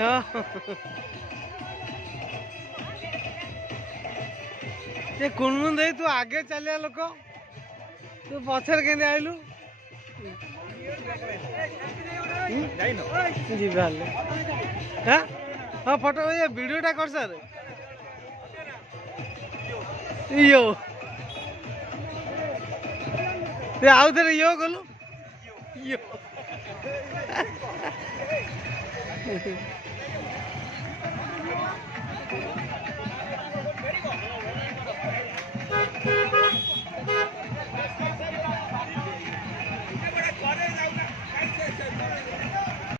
हाँ ये कुनमुन दे तू आगे चलिया लोक तू पछर के आइलु हाँ हाँ फोटो ये वीडियोटा कर सर यो ते आउ थे यो गलु यो